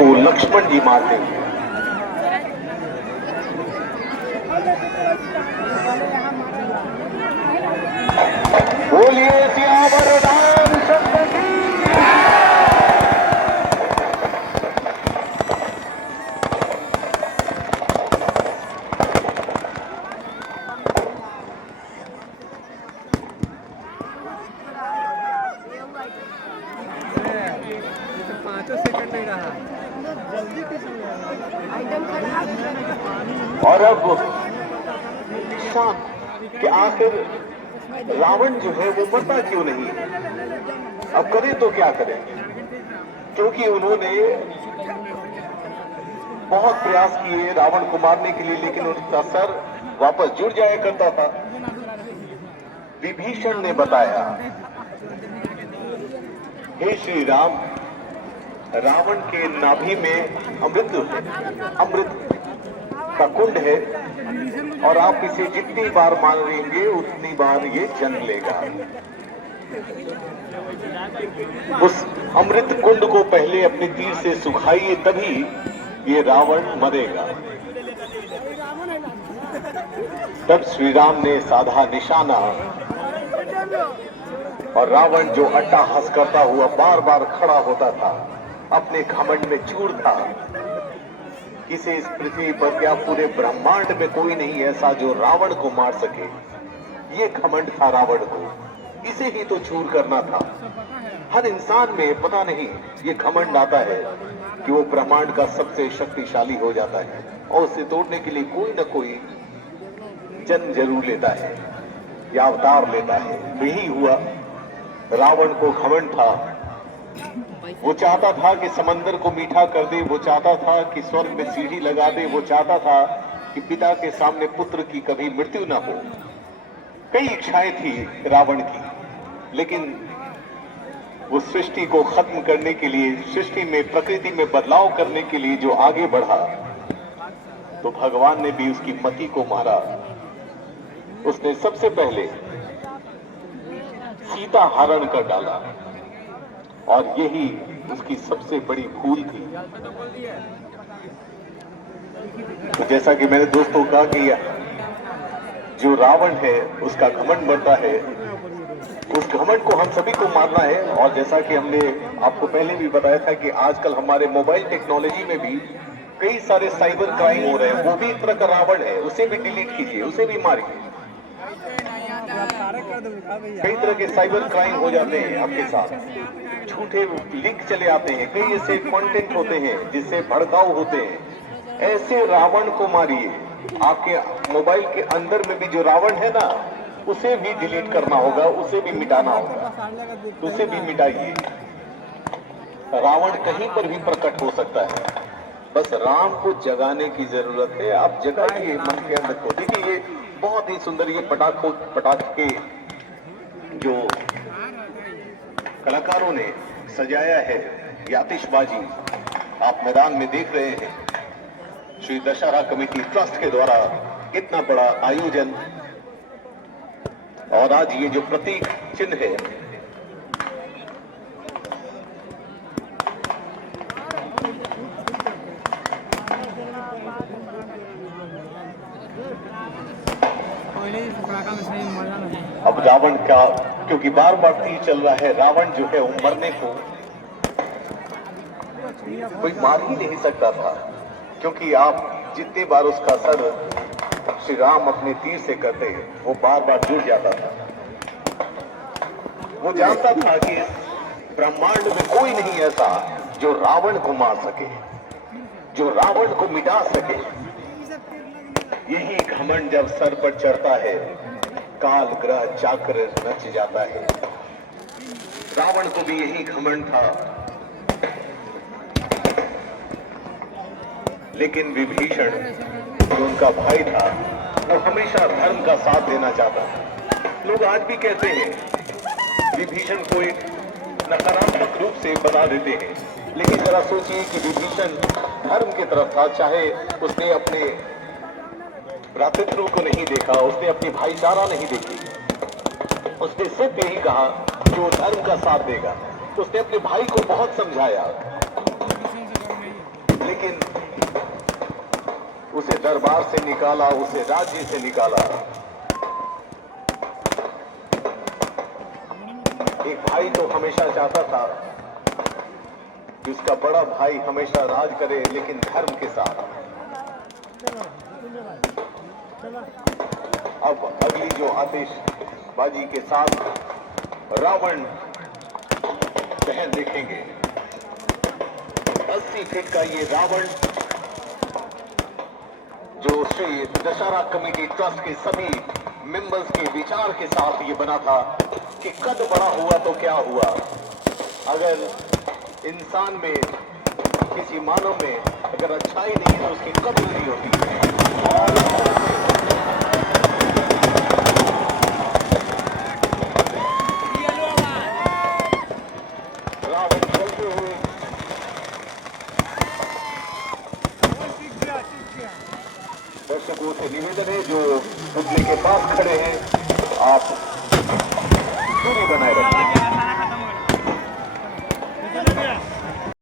को लक्ष्मण जी मारते हुए। बोलिए सियावर रामचंद्र की। और अब शांत कि आखिर रावण जो है वो मरता क्यों नहीं है। अब करें तो क्या करें, क्योंकि उन्होंने बहुत प्रयास किए रावण को मारने के लिए, लेकिन उनका सर वापस जुड़ जाया करता था। विभीषण ने बताया, हे श्री राम, रावण के नाभि में अमृत है, अमृत का कुंड है, और आप इसे जितनी बार मारेंगे उतनी बार ये जन्म लेगा। उस अमृत कुंड को पहले अपने तीर से सुखाइए, तभी ये रावण मरेगा। तब श्री राम ने साधा निशाना, और रावण जो अट्टहास करता हुआ बार बार खड़ा होता था, अपने घमंड में चूर था। किसी इस पृथ्वी पर या पूरे ब्रह्मांड में कोई नहीं ऐसा जो रावण को मार सके। ये घमंड था रावण को, इसे ही तो चूर करना था। हर इंसान में पता नहीं ये घमंड आता है कि वो ब्रह्मांड का सबसे शक्तिशाली हो जाता है, और उसे तोड़ने के लिए कोई न कोई जन्म जरूर लेता है या अवतार लेता है। यही हुआ, रावण को घमंड था। वो चाहता था कि समंदर को मीठा कर दे, वो चाहता था कि स्वर्ग में सीढ़ी लगा दे, वो चाहता था कि पिता के सामने पुत्र की कभी मृत्यु ना हो। कई इच्छाएं थी रावण की, लेकिन वो सृष्टि को खत्म करने के लिए, सृष्टि में प्रकृति में बदलाव करने के लिए जो आगे बढ़ा, तो भगवान ने भी उसकी मति को मारा। उसने सबसे पहले सीता हरण कर डाला, और यही उसकी सबसे बड़ी भूल थी। तो जैसा कि मैंने दोस्तों कहा कि जो रावण है उसका घमंड बढ़ता है, उस घमंड को हम सभी को मारना है। और जैसा कि हमने आपको पहले भी बताया था कि आजकल हमारे मोबाइल टेक्नोलॉजी में भी कई सारे साइबर क्राइम हो रहे हैं, वो भी एक तरह का रावण है। उसे भी डिलीट कीजिए, उसे भी मारिए। कई तरह के साइबर क्राइम हो जाते हैं आपके साथ, झूठे लिंक चले आते हैं, कई ऐसे कंटेंट होते हैं जिससे भड़काऊ होते हैं। ऐसे रावण को मारिए। आपके मोबाइल के अंदर में भी जो रावण है ना, उसे भी डिलीट करना होगा, उसे भी मिटाना होगा, उसे भी मिटाइए। रावण कहीं पर भी प्रकट हो सकता है, बस राम को जगाने की जरूरत है। आप जगाइए मन के अंदर को। देखिए, ये बहुत ही सुंदर ये पटाखे जो कलाकारों ने सजाया है, ये आतिशबाजी आप मैदान में देख रहे हैं। श्री दशहरा कमेटी ट्रस्ट के द्वारा इतना बड़ा आयोजन, और आज ये जो प्रतीक चिन्ह है, अब रावण का, क्योंकि बार बार तीर चल रहा है, रावण जो है वो मरने को कोई मार ही नहीं सकता था, क्योंकि आप जितने बार उसका सर श्री राम अपने तीर से करते, वो बार बार जुड़ जाता था। वो जानता था कि ब्रह्मांड में कोई नहीं ऐसा जो रावण को मार सके, जो रावण को मिटा सके। यही घमंड जब सर पर चढ़ता है, काल ग्रह चाक्र नच जाता है। रावण को भी यही घमंड था, लेकिन विभीषण जो उनका भाई था, वो हमेशा धर्म का साथ देना चाहता था। लोग आज भी कहते हैं विभीषण को एक नकारात्मक रूप से बता देते हैं, लेकिन जरा सोचिए कि विभीषण धर्म की तरफ था। चाहे उसने अपने भ्रातृत्व को नहीं देखा, उसने अपनी भाईचारा नहीं देखी, उसने सिर्फ यही कहा जो धर्म का साथ देगा। उसने अपने भाई को बहुत समझाया, उसे दरबार से निकाला, उसे राज्य से निकाला। एक भाई तो हमेशा चाहता था कि उसका बड़ा भाई हमेशा राज करे, लेकिन धर्म के साथ। अब अगली जो आतिशबाजी के साथ रावण दहन देखेंगे। 80 फीट का ये रावण जो श्री दशहरा कमेटी ट्रस्ट के सभी मेंबर्स के विचार के साथ ये बना था कि कद बड़ा हुआ तो क्या हुआ, अगर इंसान में, किसी मानव में अगर अच्छाई नहीं है तो उसकी कद्र नहीं होती। रावण चलते हुए दर्शकों से निवेदन है जो पुतले के पास खड़े हैं, आप दूरी बनाए रखें।